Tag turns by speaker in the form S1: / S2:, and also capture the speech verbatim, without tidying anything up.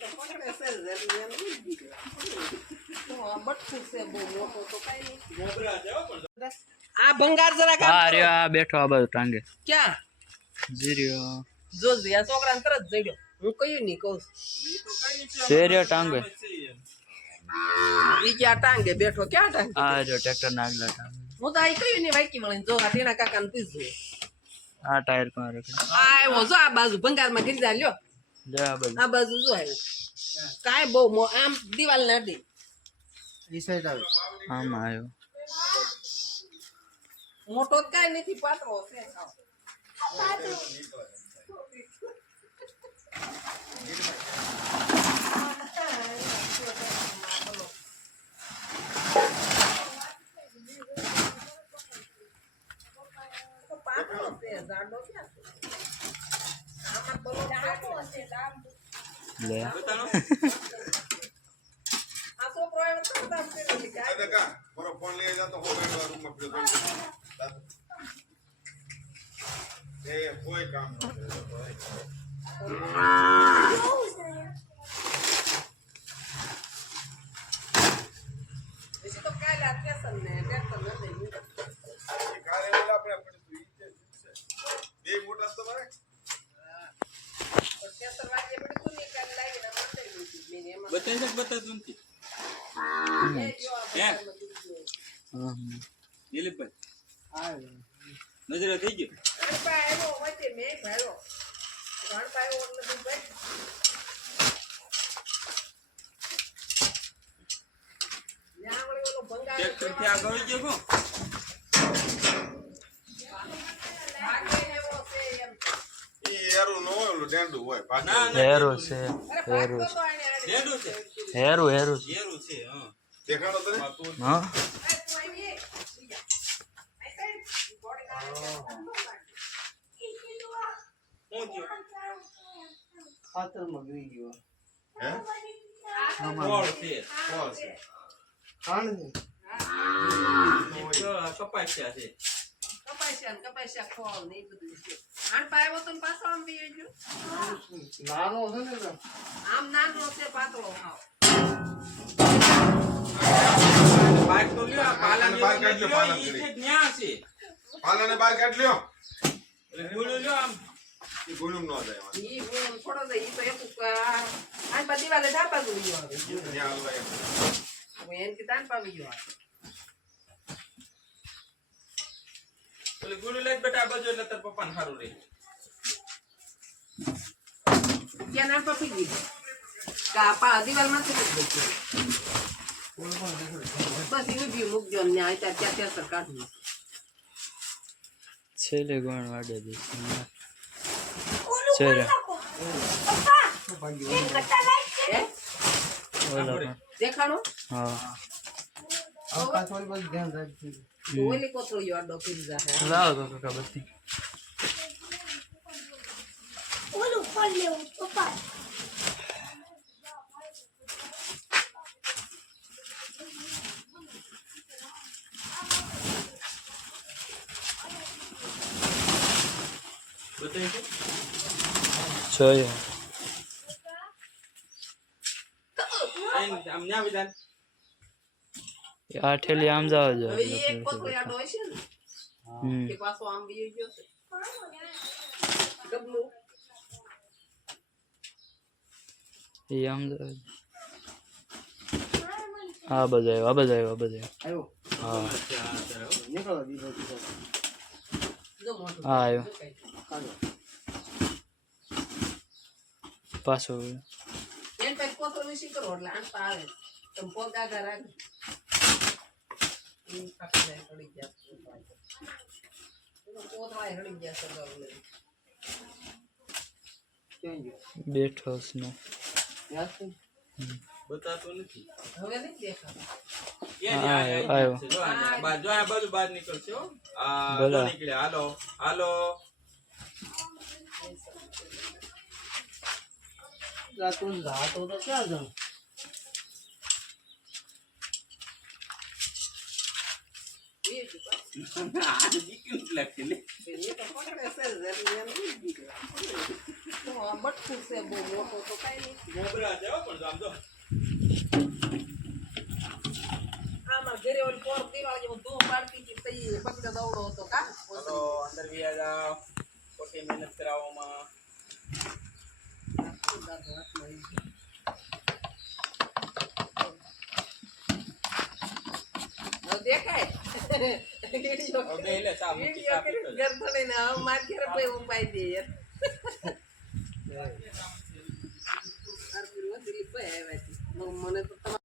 S1: आ भंगार जरा काम
S2: हाँ अरे आ बैठो आ बाजू टांगे
S1: क्या
S2: जीरियो
S1: जो या छोकरा तरत जड्यो હું કયું ની કહું
S2: सेरियो टांगे
S1: ઈ ક્યાં ટાંગે બેઠો ક્યાં ટાંગે
S2: आ जो ट्रैक्टर नागला टांगे
S1: હું તો આ કયું ની વાકી મળીને જો આ ટીના કાકા ને પૂછજો
S2: आ टायर को रखे
S1: આ આવ્યો જો આ બાજુ ભંગાર માં ગીરી જા લ્યો
S2: ले आ बाजू
S1: આ બાજુ જો આવ્યો કાય બહુ મો- આમ દિવાલ ને અડી
S3: ई साइड आवे
S2: आम आयो
S1: મોટો જ કાંઈ નથી પાતળો છે સાવ. પાતળો છે જાડો ક્યાં છે આમાં બરો જાડો છે લાંબો
S2: ले
S1: આ છોકરો આવ્યો તો કામ કર્યો છે કાંઈ
S4: देखा मोरा फोन ले जा तो हो गया रूम में फिर ए कोई काम नहीं
S1: इसी तो क्या लाते हैं सन्ने ट्रैक्टर में नहीं
S4: ये कार्य वाला अपने अपने सुई से ये मोटा तो मारे
S1: और ट्रैक्टर वाले बड़े तो निकाल लाएंगे ना मारते हैं मेरे में
S5: बताइए तक बता दूं कि
S1: ये जो
S5: क्या?
S2: हाँ
S5: दिलीप भाई
S3: आवे
S5: नजर થઈ ગયો
S1: गण पायो वच्चे मैं भायो गण पायो એટલે તું ભાઈ ન્યા વળી ઓલો ભંગાર
S5: ટ્રેક્ટર થી આગળ વહી ગયો કો
S1: ભાગે ને એવો છે એમ
S4: ये यार नो लो डेंडू होय
S5: ના ના
S2: हेरो से
S1: અરે
S2: हेरो
S1: ભાગતો તો આને આને
S5: ડેડું છે
S2: हेरो हेरो से
S5: ઝેરું છે હા
S4: देखाड़ो तो
S5: હા, તું
S2: हाँ
S1: એ તું આવી એ આઈ સાઈડ બોડી ગાડી
S5: હું થયું
S3: खातर मगरी गयो
S4: हैं
S5: કોળ છે
S4: कौन से
S3: खान ने
S5: તો કપાસ્યા છે
S1: કપાસ્યા ને કપાસ્યા ખોળ ને એ બધું છે આણ પાયો તો ને પાછો આમ બી ગયો
S3: नानो है ने
S1: આમ નાનો છે પાતળો હાવ
S5: બાઈક તો લ્યો આ પાલાની
S4: બાઈક કાઢ લ્યો,
S5: લ્યો,
S4: પાલા
S5: ઈ
S4: કરી.
S5: છે ન્યા છે
S4: पाला ने बाहर काट लियो
S5: એટલે ગોળો લ્યો આમ
S4: ये गुणुम नो जाए
S1: ઈ હું થોડો દે ઈ તો એક આ બધી વાલે ડાબા ગયો હવે
S4: यहाँ आ गया
S1: હું એન કે તાન પાવી ગયો
S5: એટલે ગોળો લઈ બેટા આ બાજુ એટલે તાર પપ્પાને સારું રહે
S1: ક્યાં નામ પાવી ગઈ કા પા દિવાલ માંથી મૂકી દે બસ ઈ બી મૂકજો ને આ ત્યાં ત્યાં ત્યાં કાઢી
S2: छेले गोण वाडे दे चेरे
S1: હે
S2: ओला पण
S1: દેખાણો
S2: हाँ
S3: आपका थोड़ी बहुत ध्यान रखिए
S1: ઓલી કોથળીઓ આડો કરી જાહે
S2: लाओ तो काका बत्ती
S6: ઓલું ફળ લેવું પપ્પા
S5: બતાવી છે
S2: જોઈએ
S5: આમ આમ ન્યા વિધાન
S2: આ ઠેલી આમ જાવ જો
S1: હવે ઈ એક કોથળી આડો હશે ને
S2: હમ
S1: કે પાછો આમ બી ગયો છે ગબલું
S2: એ આમ જાવ આ બજાય આ બજાય આ બજાય
S3: आयो
S2: હા
S3: निकलो दीदी दीदी
S1: જો મોટું
S2: હા આવ્યો
S3: काढो
S2: પાછો
S1: એન પે કોથળું શી કરો એટલે આંટા આવે તમે પોગ આગળ રાખો ઈ કાપી જાય પડી ગયા એનો કોથળા હળી ગયા સગાવ લે
S3: क्यों गयो
S2: બેઠો છે
S3: याद से
S5: બતાતો નથી
S1: હવે નહીં દેખાતું
S5: એ
S2: હા,
S5: ન્યા
S2: આવ્યો.
S5: આવ્યો છે. જો આ બાજુ જો આ બાજુ બહાર નીકળશે હો આ
S2: ભલે.
S5: જો નીકળે હાલો હાલો
S3: ला तुम रात हो तो क्या जाऊं
S1: એ જ બસ
S5: આ દીકરી લાગતી ને
S1: એ તો પકડે છે જલ્દી એમ નહીં દીકરા તો આ બટકું છે બહુ મોટો તો કાંઈ નહીં.
S5: ગોબરા છે હો પણ આમ જો
S1: આમાં ઘરે ઓલી પોર દિવાળી જેવું ધૂળ પાડતી હતી તો ઈ પકડો દવડો હતો કા
S5: ચલો અંદર વ્યા જાઓ ખોટી મહેનત કરાવવામાં
S1: હવે દેખાય વિડીયો
S5: હવે લે ચા મૂકી
S1: વિડીયો
S5: ચા
S1: કરી
S5: પીતો
S1: ઘર ધણીને હવે માર ઘરે ભાઈ ઉપાય દે યાર આરપી વધી ભાઈ આવ્યા છે મને તો તમારે